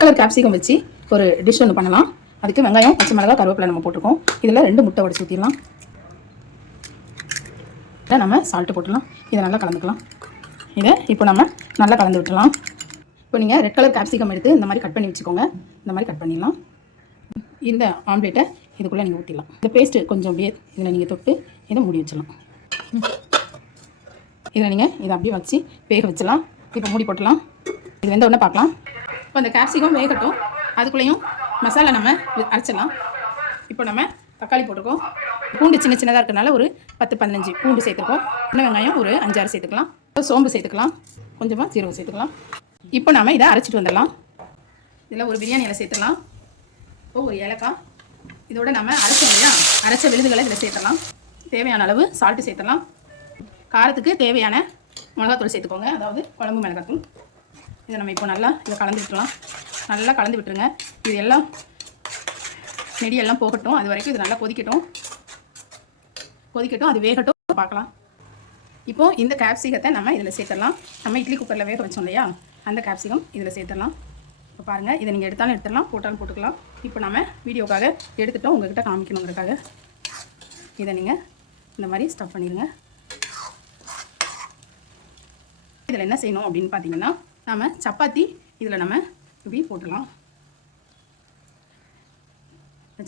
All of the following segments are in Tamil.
கலர் கேப்சிகம் வச்சு ஒரு டிஷ் ஒன்று பண்ணலாம். அதுக்கு வெங்காயம் பச்சை மிளகா கருவேப்பிலை நம்ம போட்டிருக்கோம். இதில் ரெண்டு முட்டை உடச்சி ஊற்றிடலாம் இதை நம்ம சால்ட்டு போட்டுடலாம். இதை நல்லா கலந்துக்கலாம். இதை இப்போ நம்ம நல்லா கலந்து விட்டுலாம் இப்போ நீங்கள் ரெட் கலர் கேப்சிகம் எடுத்து இந்த மாதிரி கட் பண்ணி வச்சுக்கோங்க. இந்த மாதிரி கட் பண்ணிடலாம். இந்த ஆம்லேட்டை இதுக்குள்ளே நீங்கள் ஊற்றிடலாம் இந்த பேஸ்ட்டு கொஞ்சம் அப்படியே இதில் நீங்கள் தொட்டு இதை மூடி வச்சிடலாம். இதில் நீங்கள் இதை அப்படியே வச்சு வேக வச்சிடலாம். இப்போ மூடி போட்டுடலாம். இது வெந்த உடனே பார்க்கலாம். இப்போ அந்த கேப்சிகம் வேகட்டும். அதுக்குள்ளேயும் மசாலா நம்ம வி- அரைச்சிடலாம். இப்போ நம்ம தக்காளி போட்டிருக்கோம். பூண்டு சின்ன சின்னதாக இருக்கனால ஒரு பத்து பதினஞ்சு பூண்டு சேர்த்துருக்கோம். சின்ன வெங்காயம் ஒரு அஞ்சாறு சேர்த்துக்கலாம். சோம்பு சேர்த்துக்கலாம். கொஞ்சமாக சீரகம் சேர்த்துக்கலாம். இப்போ நம்ம இதை அரைச்சிட்டு வந்துடலாம். இதில் ஒரு பிரியாணி இலை சேர்த்துடலாம். இப்போ ஒரு ஏலக்காய். இதோட நம்ம அரைச்சோம் இல்லையா? அரைச்ச விழுதுகளை இதில் சேர்த்துடலாம். தேவையான அளவு சால்ட்டு சேர்த்துடலாம். காரத்துக்கு தேவையான மிளகாத்தூள் சேர்த்துக்கோங்க. அதாவது குழம்பு மிளகாத்தூள். இதை நம்ம இப்போ நல்லா இதை கலந்து விட்டுலாம். நல்லா கலந்து விட்டுருங்க. இது எல்லாம் நெடியெல்லாம் போகட்டும். அது வரைக்கும் இது நல்லா கொதிக்கட்டும். கொதிக்கட்டும். அது வேகட்டும். பார்க்கலாம். இப்போ இந்த கேப்சிகத்தை நம்ம இதில் சேர்த்துடலாம். நம்ம இட்லி குக்கரில் வேக வச்சோம் இல்லையா? அந்த கேப்சிகம் இதில் சேர்த்துடலாம். இப்போ பாருங்கள் இதை நீங்கள் எடுத்தாலும் எடுத்துடலாம். போட்டாலும் போட்டுக்கலாம். இப்போ நம்ம வீடியோக்காக எடுத்துட்டோம். உங்கள்கிட்ட காமிக்கணுங்கிறதுக்காக. இதை நீங்கள் இந்த மாதிரி ஸ்டஃப் பண்ணிடுங்க. இதில் என்ன செய்யணும் அப்படின்னு பார்த்தீங்கன்னா நம்ம சப்பாத்தி இதில் நம்ம இப்படி போட்டுடலாம்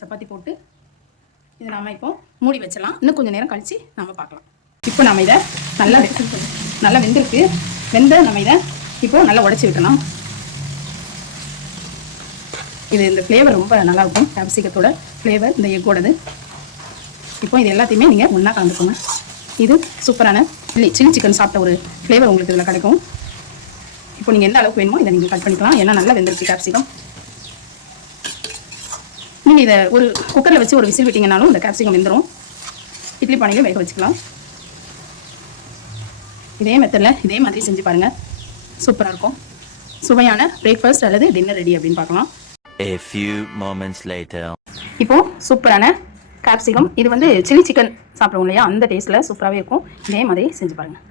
சப்பாத்தி போட்டு இதை நாம் இப்போ மூடி வச்சிடலாம். இன்னும் கொஞ்சம் நேரம் கழித்து நம்ம பார்க்கலாம். இப்போ நம்ம இதை நல்லா வெ- நல்லா வெந்திருக்கு. வெந்த நம்ம இதை இப்போ நல்லா உடச்சி விட்டலாம் இது இந்த ஃப்ளேவர் ரொம்ப நல்லாயிருக்கும் கேப்சிகத்தோட ஃப்ளேவர் இந்த எக்கோடது. இப்போ இது எல்லாத்தையுமே நீங்கள் ஒன்றா கலந்துக்கோங்க. இது சூப்பரான சில்லி சில்லி சிக்கன் சாப்பிட்ட ஒரு ஃப்ளேவர் உங்களுக்கு இதில் கிடைக்கும். இப்போ நீங்கள் எந்த அளவுக்கு வேணுமோ இதை நீங்கள் கட் பண்ணிக்கலாம். எல்லாம் நல்லா வெந்திருக்கு கேப்சிகம் நீங்கள் இதை ஒரு குக்கரில் வச்சு ஒரு விசில் விட்டீங்கனாலும் இந்த கேப்சிகம் வெந்துடும் இட்லி பானையில வேக வச்சுக்கலாம். இதே மெத்தடில் இதே மாதிரி செஞ்சு பாருங்கள் சூப்பராக இருக்கும். சுவையான பிரேக்ஃபாஸ்ட் அல்லது டின்னர் ரெடி அப்படின்னு பார்க்கலாம். A few moments later. இப்போ சூப்பரான கேப்சிகம் இது வந்து சில்லி சிக்கன் சாப்பிடுவோம் இல்லையா? அந்த டேஸ்ட்டில் சூப்பராகவே இருக்கும். இதே மாதிரி செஞ்சு பாருங்கள்